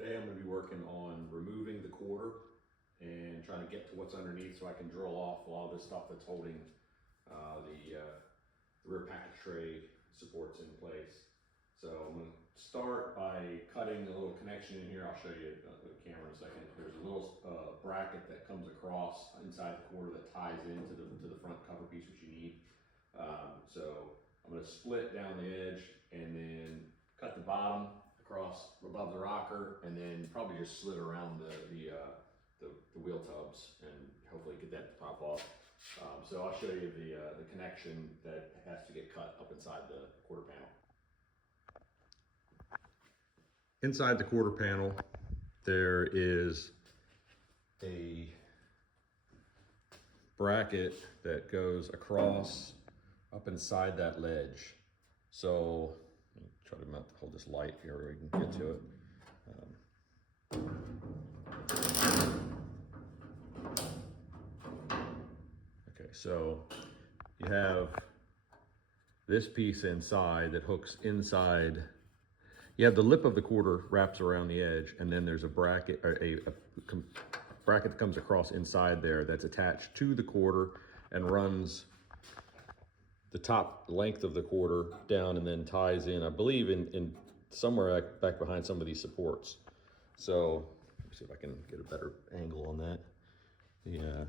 Today I'm going to be working on removing the quarter and trying to get to what's underneath so I can drill off a lot of this stuff that's holding the rear package tray supports in place. So I'm going to start by cutting a little connection in here. I'll show you the camera in a second. There's a little bracket that comes across inside the quarter that ties into the front cover piece, which you need. So I'm going to split down the edge and then cut the bottom across above the rocker, and then probably just slit around the wheel tubs and hopefully get that to pop off. So I'll show you the connection that has to get cut up inside the quarter panel. Inside the quarter panel, there is a bracket that goes across up inside that ledge. So let me try to hold this light here where we can get to it. Okay, so you have this piece inside that hooks inside. You have the lip of the quarter wraps around the edge, and then there's a bracket, or a bracket that comes across inside there that's attached to the quarter and runs the top length of the quarter down and then ties in, I believe, in somewhere back behind some of these supports. So let me see if I can get a better angle on that. Yeah.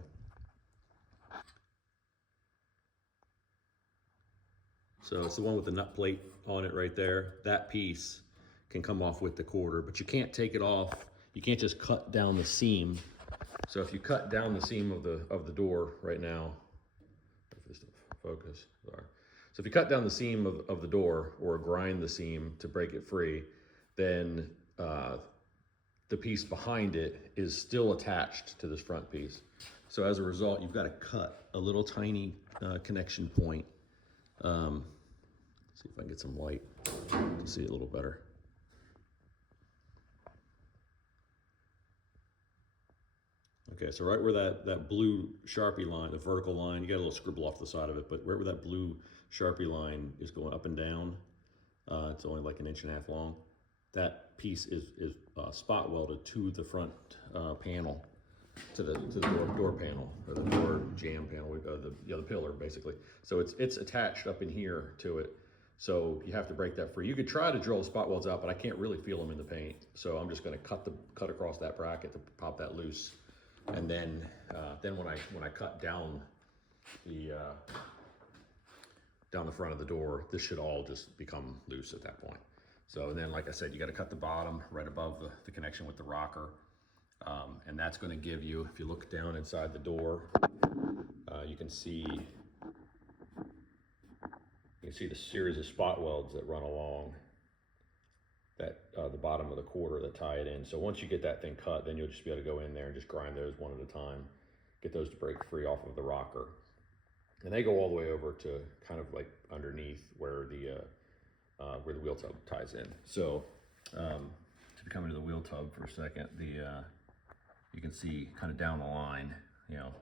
So it's the one with the nut plate on it right there. That piece can come off with the quarter, but you can't take it off. You can't just cut down the seam. So if you cut down the seam of the door right now, if this focus, sorry. So if you cut down the seam of the door or grind the seam to break it free, then the piece behind it is still attached to this front piece. So as a result, you've got to cut a little tiny connection point. See if I can get some light to see it a little better. Okay, so right where that blue Sharpie line, the vertical line, you got a little scribble off the side of it, but right where that blue Sharpie line is going up and down, it's only like 1.5 inches long. That piece is spot welded to the front panel, to the door panel, or the door jamb panel, the pillar basically. So it's attached up in here to it. So you have to break that free. You could try to drill the spot welds out, but I can't really feel them in the paint. So I'm just going to cut across that bracket to pop that loose. And then when I cut down the front of the door, this should all just become loose at that point. So and then, like I said, you got to cut the bottom right above the connection with the rocker, and that's going to give you, if you look down inside the door, you can see the series of spot welds that run along that the bottom of the quarter that tie it in. So once you get that thing cut, then you'll just be able to go in there and just grind those one at a time, get those to break free off of the rocker. And they go all the way over to kind of like underneath where the wheel tub ties in. So to come into the wheel tub for a second, you can see kind of down the line,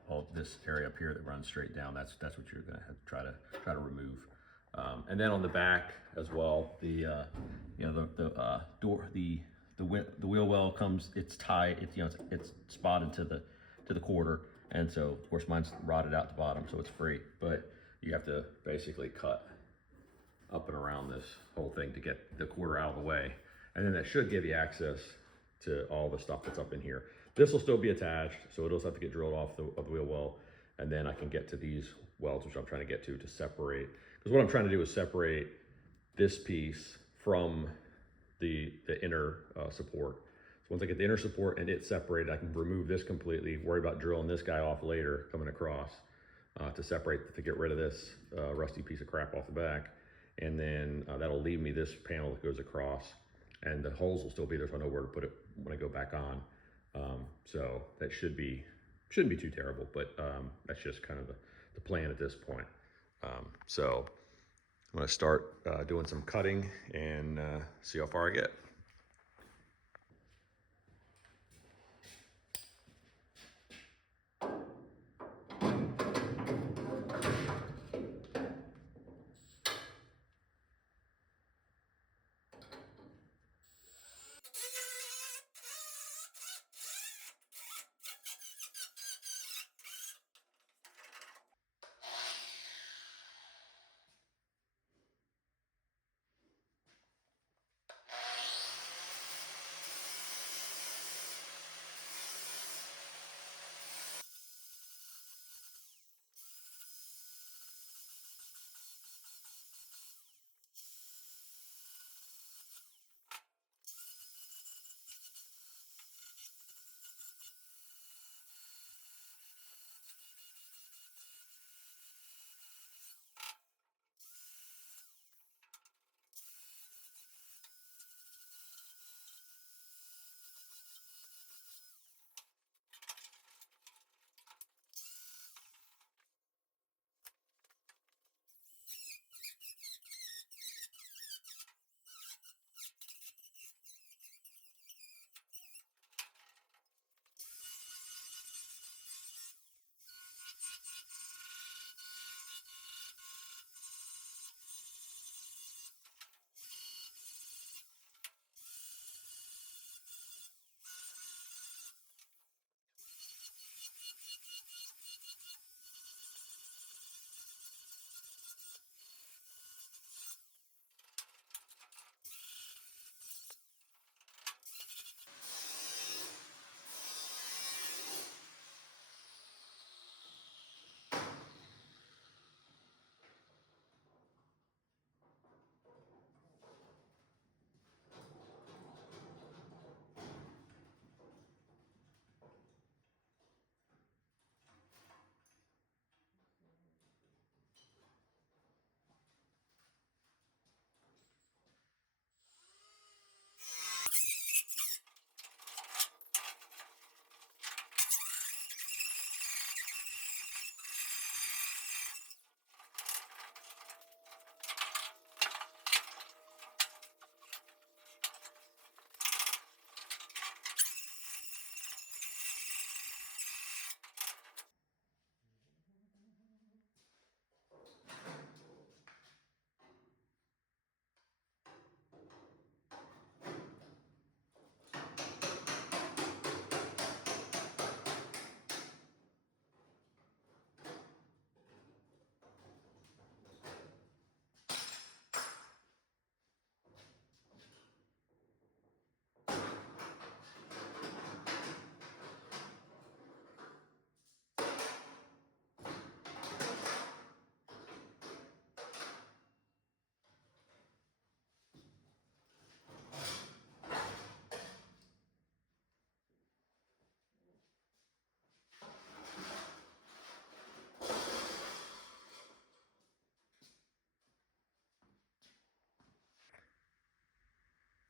all this area up here that runs straight down. That's what you're gonna have to try to remove. And then on the back as well, the wheel well comes, it's tied, it's spotted to the quarter, and so of course mine's rotted out the bottom, so it's free. But you have to basically cut up and around this whole thing to get the quarter out of the way, and then that should give you access to all the stuff that's up in here. This will still be attached, so it'll have to get drilled off the wheel well, and then I can get to these welds, which I'm trying to get to separate. Because what I'm trying to do is separate this piece from the inner support. So once I get the inner support and it's separated, I can remove this completely, worry about drilling this guy off later, coming across to get rid of this rusty piece of crap off the back. And then that'll leave me this panel that goes across, and the holes will still be there, so I know where to put it when I go back on. So that shouldn't be too terrible, but that's just kind of the plan at this point. So I'm going to start doing some cutting and see how far I get.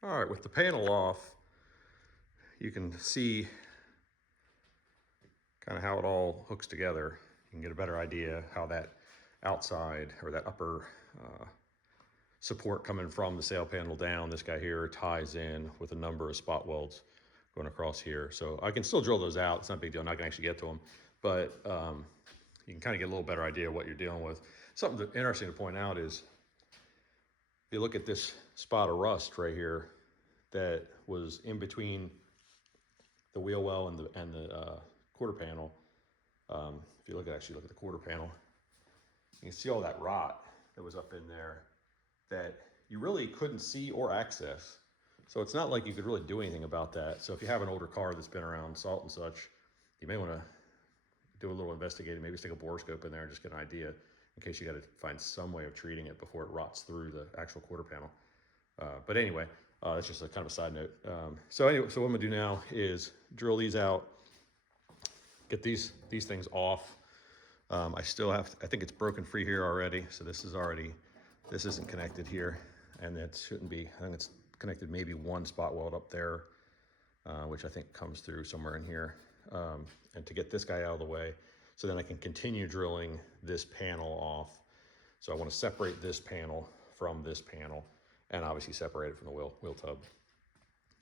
All right, with the panel off, you can see kind of how it all hooks together. You can get a better idea how that outside or that upper support coming from the sail panel down, this guy here, ties in with a number of spot welds going across here. So I can still drill those out. It's not a big deal. I'm not gonna actually get to them, but you can kind of get a little better idea of what you're dealing with. Something interesting to point out is, if you look at this spot of rust right here that was in between the wheel well and the quarter panel. If you look at the quarter panel, you can see all that rot that was up in there that you really couldn't see or access. So it's not like you could really do anything about that. So if you have an older car that's been around salt and such, you may want to do a little investigating, maybe stick a borescope in there and just get an idea in case you got to find some way of treating it before it rots through the actual quarter panel. But anyway, that's just a kind of a side note. So what I'm gonna do now is drill these out, get these things off. I still have, I think it's broken free here already. So this isn't connected here, and it shouldn't be. I think it's connected maybe one spot weld up there, which I think comes through somewhere in here. And to get this guy out of the way, so then I can continue drilling this panel off. So I want to separate this panel from this panel, and obviously separate it from the wheel tub,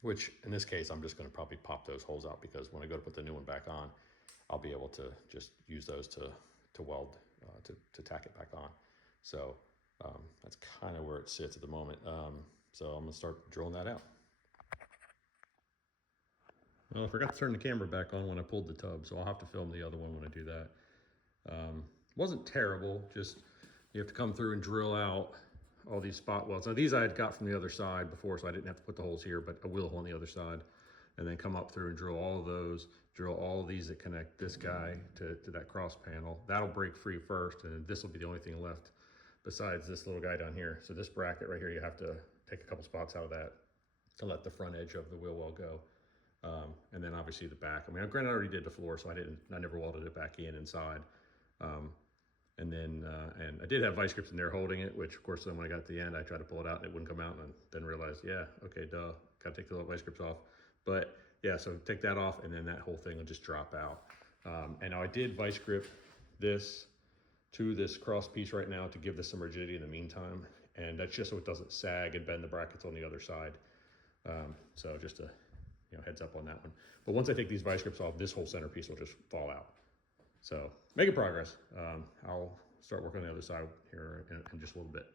which in this case, I'm just going to probably pop those holes out, because when I go to put the new one back on, I'll be able to just use those to weld, to tack it back on. So that's kind of where it sits at the moment. So I'm going to start drilling that out. Well, I forgot to turn the camera back on when I pulled the tub, so I'll have to film the other one when I do that. Wasn't terrible, just you have to come through and drill out all these spot welds. Now these I had got from the other side before, so I didn't have to put the holes here, but a wheel hole on the other side, and then come up through and drill all of those, drill all of these that connect this guy to that cross panel. That'll break free first, and this will be the only thing left besides this little guy down here. So this bracket right here, you have to take a couple spots out of that to let the front edge of the wheel well go. And then obviously the back. I mean, granted I already did the floor, so I never welded it back inside. And then I did have vice grips in there holding it, which of course then when I got to the end, I tried to pull it out and it wouldn't come out, and then realized, yeah, okay, duh, gotta take the little vice grips off. But yeah, so take that off, and then that whole thing will just drop out. And now I did vice grip this to this cross piece right now to give this some rigidity in the meantime, and that's just so it doesn't sag and bend the brackets on the other side. So just a heads up on that one. But once I take these vice grips off, this whole centerpiece will just fall out. So making progress. I'll start working on the other side here in just a little bit.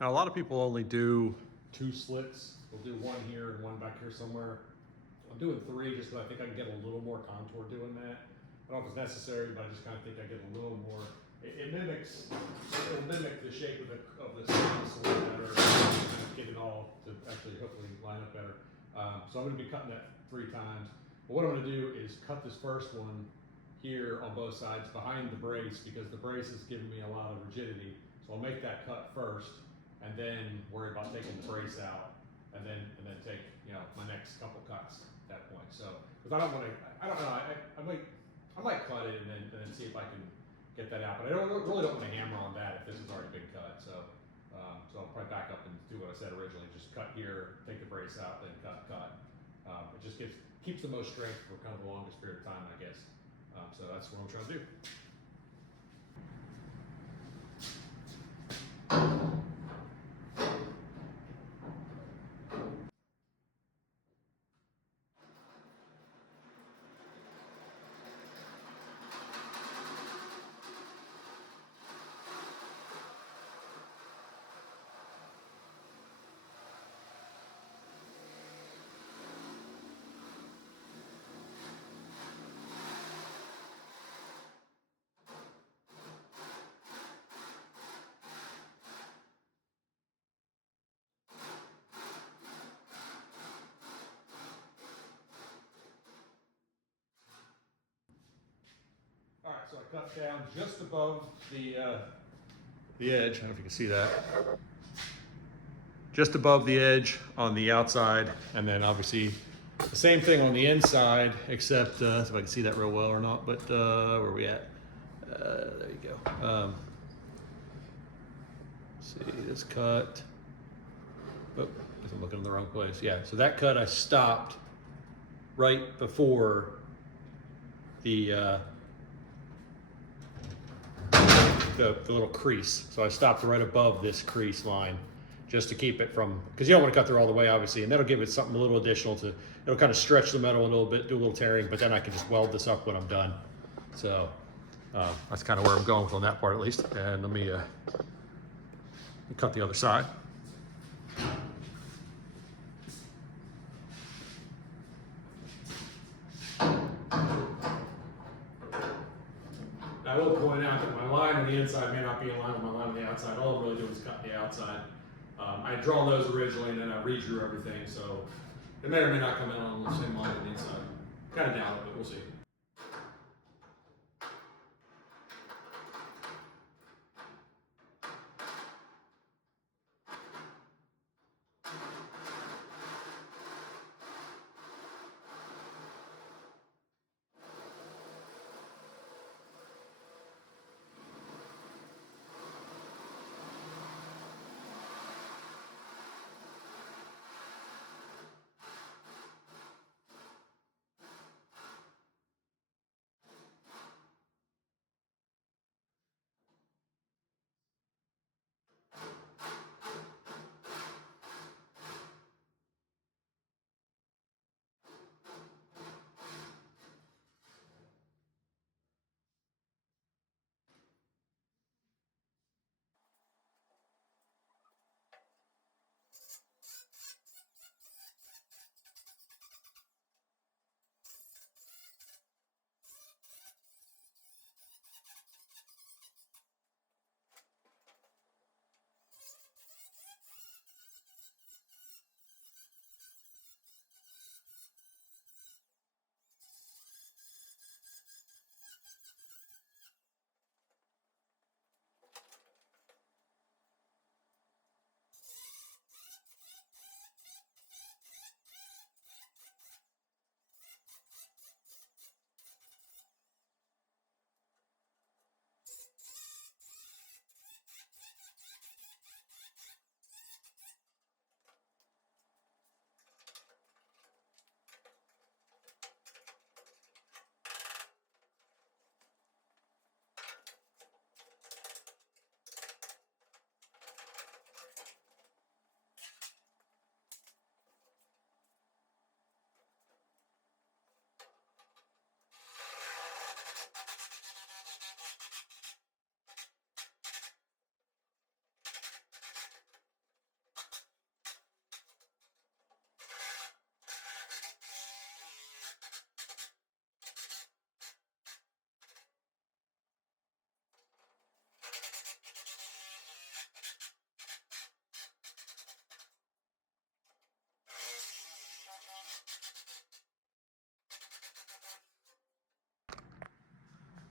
Now a lot of people only do 2 slits. We'll do one here and one back here somewhere. I'm doing 3 just because I think I can get a little more contour doing that. I don't know if it's necessary, but I just kind of think I get a little more. It'll mimic the shape of the slit better, and get it all to actually hopefully line up better. So I'm going to be cutting that 3 times. But what I'm going to do is cut this first one here on both sides behind the brace, because the brace is giving me a lot of rigidity. So I'll make that cut first, and then worry about taking the brace out, and then take my next couple cuts at that point. So because I don't know, I might cut it and then see if I can get that out. But I really don't want to hammer on that if this has already been cut. So I'll probably back up and do what I said originally: just cut here, take the brace out, then cut. It just keeps the most strength for kind of the longest period of time, I guess. So that's what I'm trying to do. All right, so I cut down just above the edge. I don't know if you can see that. Just above the edge on the outside, and then obviously The same thing on the inside, except if I can see that real well or not, but where are we at? There you go. See this cut. Oh, I'm looking in the wrong place. Yeah, so that cut I stopped right before the little crease. So I stopped right above this crease line just to keep it from, because you don't want to cut through all the way, obviously, and that'll give it something a little additional to, it'll kind of stretch the metal a little bit, do a little tearing, but then I can just weld this up when I'm done. So that's kind of where I'm going with on that part at least. And let me cut the other side. I will point out that my line on the inside may not be in line with my line on the outside. All I'm really doing is cut the outside. I had drawn those originally and then I redrew everything, so it may or may not come in on the same line on the inside. Kind of doubt it, but we'll see.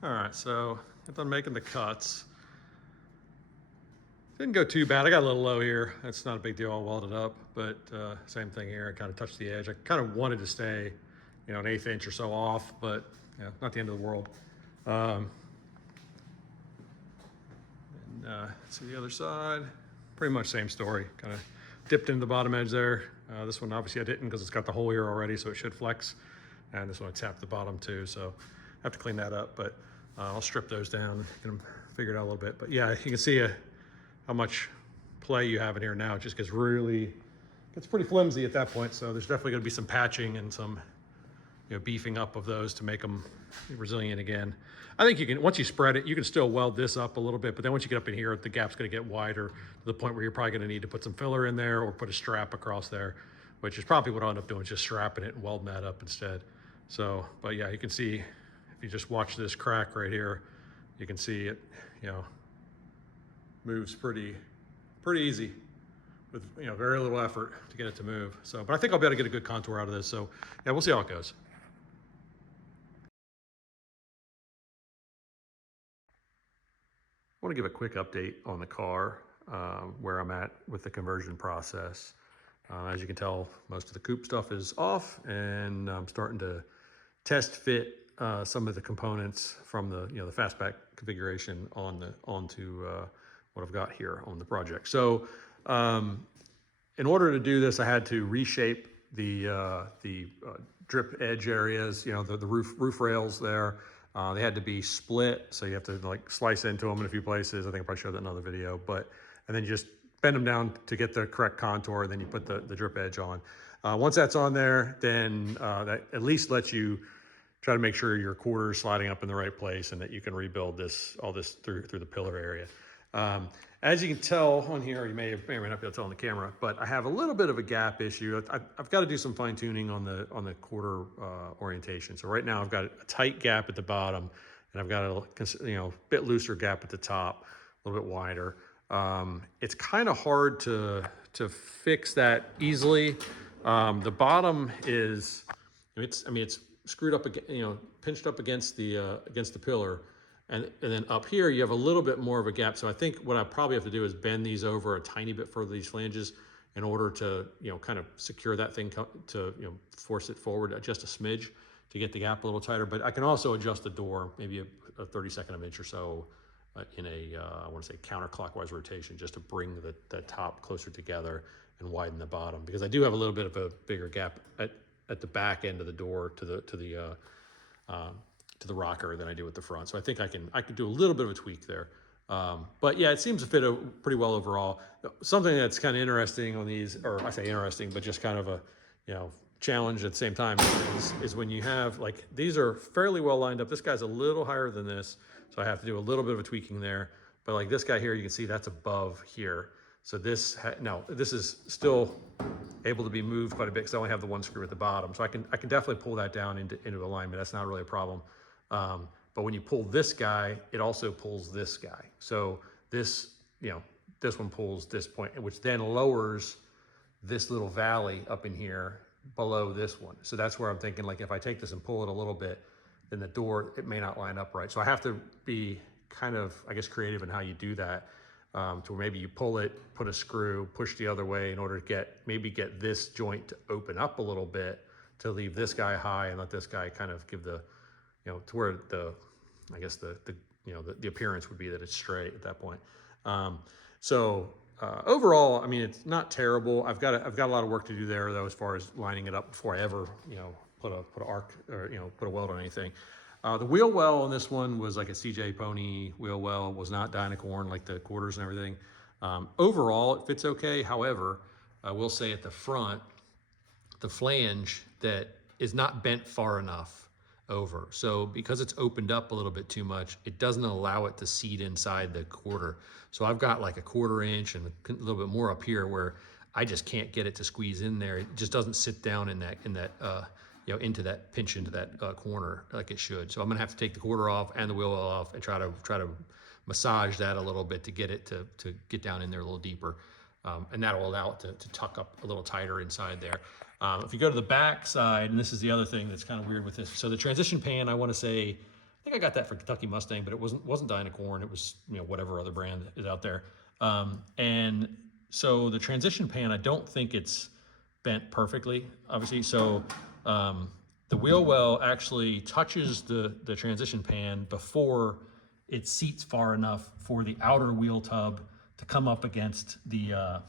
All right, so got done making the cuts. Didn't go too bad. I got a little low here. That's not a big deal. I'll weld it up, but same thing here. I kind of touched the edge. I kind of wanted to stay, you know, an 1/8 inch or so off, but you know, not the end of the world. See the other side. Pretty much same story. Kind of dipped into the bottom edge there. This one obviously I didn't because it's got the hole here already, so it should flex. And this one I tapped the bottom too, so I have to clean that up. But I'll strip those down, get them figured out a little bit. But yeah, you can see how much play you have in here now. It just gets pretty flimsy at that point. So there's definitely going to be some patching and some, you know, beefing up of those to make them resilient again. I think you can, once you spread it, you can still weld this up a little bit, but then once you get up in here, the gap's going to get wider to the point where you're probably going to need to put some filler in there or put a strap across there, which is probably what I'll end up doing, just strapping it and welding that up instead. So, but yeah, you can see if you just watch this crack right here, you can see it, you know, moves pretty easy with, you know, very little effort to get it to move. So, but I think I'll be able to get a good contour out of this. So yeah, we'll see how it goes. I want to give a quick update on the car, where I'm at with the conversion process. As you can tell, most of the Coupe stuff is off, and I'm starting to test fit some of the components from the the Fastback configuration onto what I've got here on the project. So in order to do this, I had to reshape the drip edge areas. The roof rails there. They had to be split, so you have to like slice into them in a few places. I think I probably showed that in another video, and then you just bend them down to get the correct contour, and then you put the drip edge on. Once that's on there, then that at least lets you try to make sure your quarter is sliding up in the right place and that you can rebuild all this through the pillar area. As you can tell on here, you may or may not be able to tell on the camera, but I have a little bit of a gap issue. I've got to do some fine tuning on the quarter orientation. So right now I've got a tight gap at the bottom, and I've got a bit looser gap at the top, a little bit wider. It's kind of hard to fix that easily. The bottom is, it's screwed up, pinched up against the pillar. And then up here, you have a little bit more of a gap. So I think what I probably have to do is bend these over a tiny bit further, these flanges, in order to, kind of secure that thing to, force it forward just a smidge to get the gap a little tighter. But I can also adjust the door, maybe a 32nd of an inch or so in I want to say counterclockwise rotation, just to bring the top closer together and widen the bottom. Because I do have a little bit of a bigger gap at the back end of the door to the rocker than I do at the front. So I think I could do a little bit of a tweak there. But yeah, it seems to fit pretty well overall. Something that's kind of interesting on these, or I say interesting, but just kind of a, challenge at the same time is when you have, like, these are fairly well lined up. This guy's a little higher than this, so I have to do a little bit of a tweaking there. But like this guy here, you can see that's above here. So this is still able to be moved quite a bit because I only have the one screw at the bottom. So I can definitely pull that down into alignment. That's not really a problem. But when you pull this guy, it also pulls this guy. So this one pulls this point, which then lowers this little valley up in here below this one. So that's where I'm thinking, like, if I take this and pull it a little bit, then the door, it may not line up right. So I have to be kind of, I guess, creative in how you do that. To where maybe you pull it, put a screw, push the other way in order to maybe get this joint to open up a little bit to leave this guy high and let this guy kind of give the, to where the appearance would be that it's straight at that point. Overall, I mean, it's not terrible. I've got a lot of work to do there though, as far as lining it up before I ever, put a arc or, put a weld on anything. The wheel well on this one was like a CJ Pony wheel well, was not Dynacorn like the quarters and everything. Overall, it fits okay. However, I will say at the front, the flange that is not bent far enough over. So because it's opened up a little bit too much, it doesn't allow it to seat inside the quarter. So I've got like a 1/4 inch and a little bit more up here where I just can't get it to squeeze in there. It just doesn't sit down in that into that pinch into that corner like it should. So I'm gonna have to take the quarter off and the wheel well off and try to massage that a little bit to get it to get down in there a little deeper. And that'll allow it to tuck up a little tighter inside there. If you go to the back side, and this is the other thing that's kind of weird with this. So the transition pan, I want to say, I think I got that for Kentucky Mustang, but it wasn't Dynacorn. It was whatever other brand is out there. And so the transition pan, I don't think it's bent perfectly, obviously. So the wheel well actually touches the transition pan before it seats far enough for the outer wheel tub to come up against the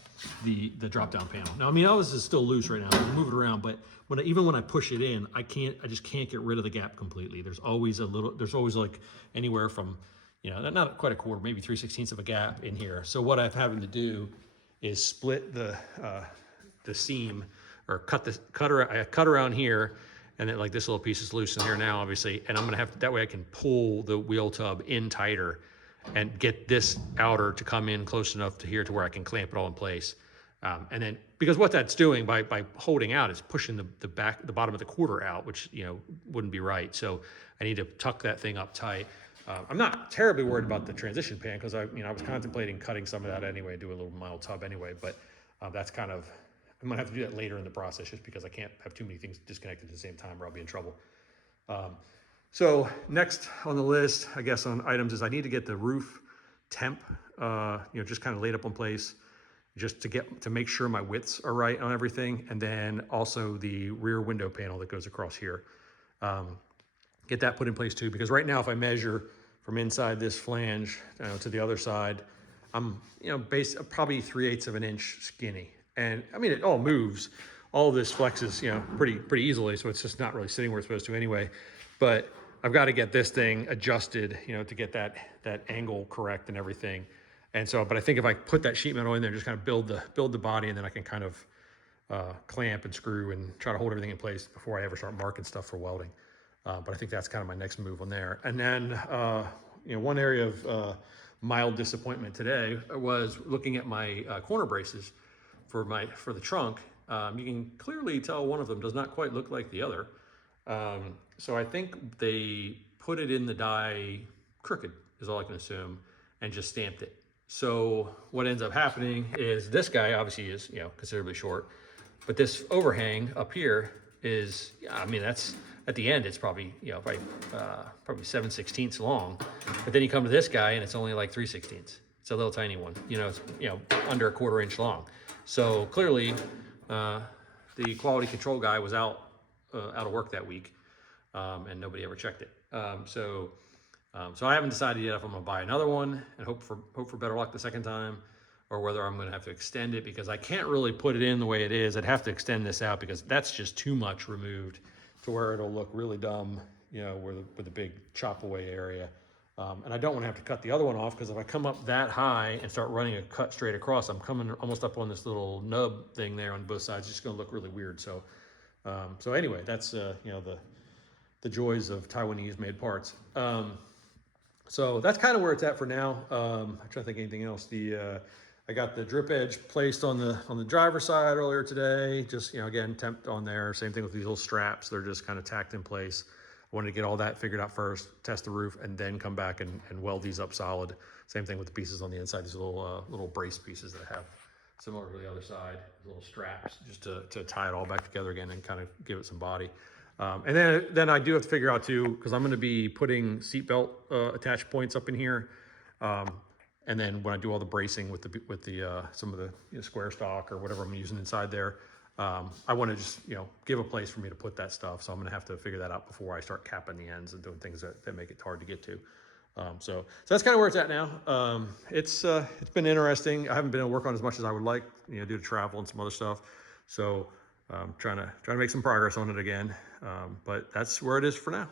drop down panel. Now, I mean, all this is still loose right now. I can move it around, but even when I push it in, I just can't get rid of the gap completely. There's always like anywhere from, not quite a 1/4, maybe 3/16 of a gap in here. So what I'm having to do is split the seam, or I cut around here, and then like this little piece is loose in here now, obviously, and I'm gonna have to, that way I can pull the wheel tub in tighter and get this outer to come in close enough to here to where I can clamp it all in place. And then, because what that's doing by holding out is pushing the bottom of the quarter out, which wouldn't be right. So I need to tuck that thing up tight. I'm not terribly worried about the transition pan because I was contemplating cutting some of that anyway, do a little mild tub anyway. But that's kind of, I'm gonna have to do that later in the process just because I can't have too many things disconnected at the same time or I'll be in trouble. So next on the list, I guess, on items is I need to get the roof temp, just kind of laid up in place. just to make sure my widths are right on everything. And then also the rear window panel that goes across here. Get that put in place too, because right now if I measure from inside this flange to the other side, I'm probably 3/8 of an inch skinny. And I mean, it all moves. All of this flexes, pretty easily. So it's just not really sitting where it's supposed to anyway. But I've got to get this thing adjusted, to get that angle correct and everything. And so, but I think if I put that sheet metal in there, just kind of build the body, and then I can kind of clamp and screw and try to hold everything in place before I ever start marking stuff for welding. But I think that's kind of my next move on there. And then, one area of mild disappointment today was looking at my corner braces for the trunk. You can clearly tell one of them does not quite look like the other. So I think they put it in the die crooked, is all I can assume, and just stamped it. So what ends up happening is this guy obviously is, considerably short, but this overhang up here is, that's at the end, it's probably, probably 7/16 long, but then you come to this guy and it's only like 3/16. It's a little tiny one, it's, under a 1/4 inch long. So clearly, the quality control guy was out of work that week, and nobody ever checked it. So I haven't decided yet if I'm gonna buy another one and hope for better luck the second time, or whether I'm gonna have to extend it, because I can't really put it in the way it is. I'd have to extend this out because that's just too much removed to where it'll look really dumb, with the big chop away area. And I don't want to have to cut the other one off, because if I come up that high and start running a cut straight across, I'm coming almost up on this little nub thing there on both sides. It's just going to look really weird. So, anyway, that's the joys of Taiwanese made parts. So that's kind of where it's at for now. I'm trying to think of anything else. I got the drip edge placed on the driver's side earlier today. Just, again, temp on there. Same thing with these little straps. They're just kind of tacked in place. I wanted to get all that figured out first, test the roof, and then come back and weld these up solid. Same thing with the pieces on the inside, these little brace pieces that I have, similar to the other side, little straps, just to tie it all back together again and kind of give it some body. And then I do have to figure out too, because I'm going to be putting seatbelt attach points up in here. And then when I do all the bracing with the some of the square stock or whatever I'm using inside there, I want to just give a place for me to put that stuff. So I'm going to have to figure that out before I start capping the ends and doing things that make it hard to get to. So that's kind of where it's at now. It's been interesting. I haven't been able to work on as much as I would like, due to travel and some other stuff. So trying to make some progress on it again. But that's where it is for now.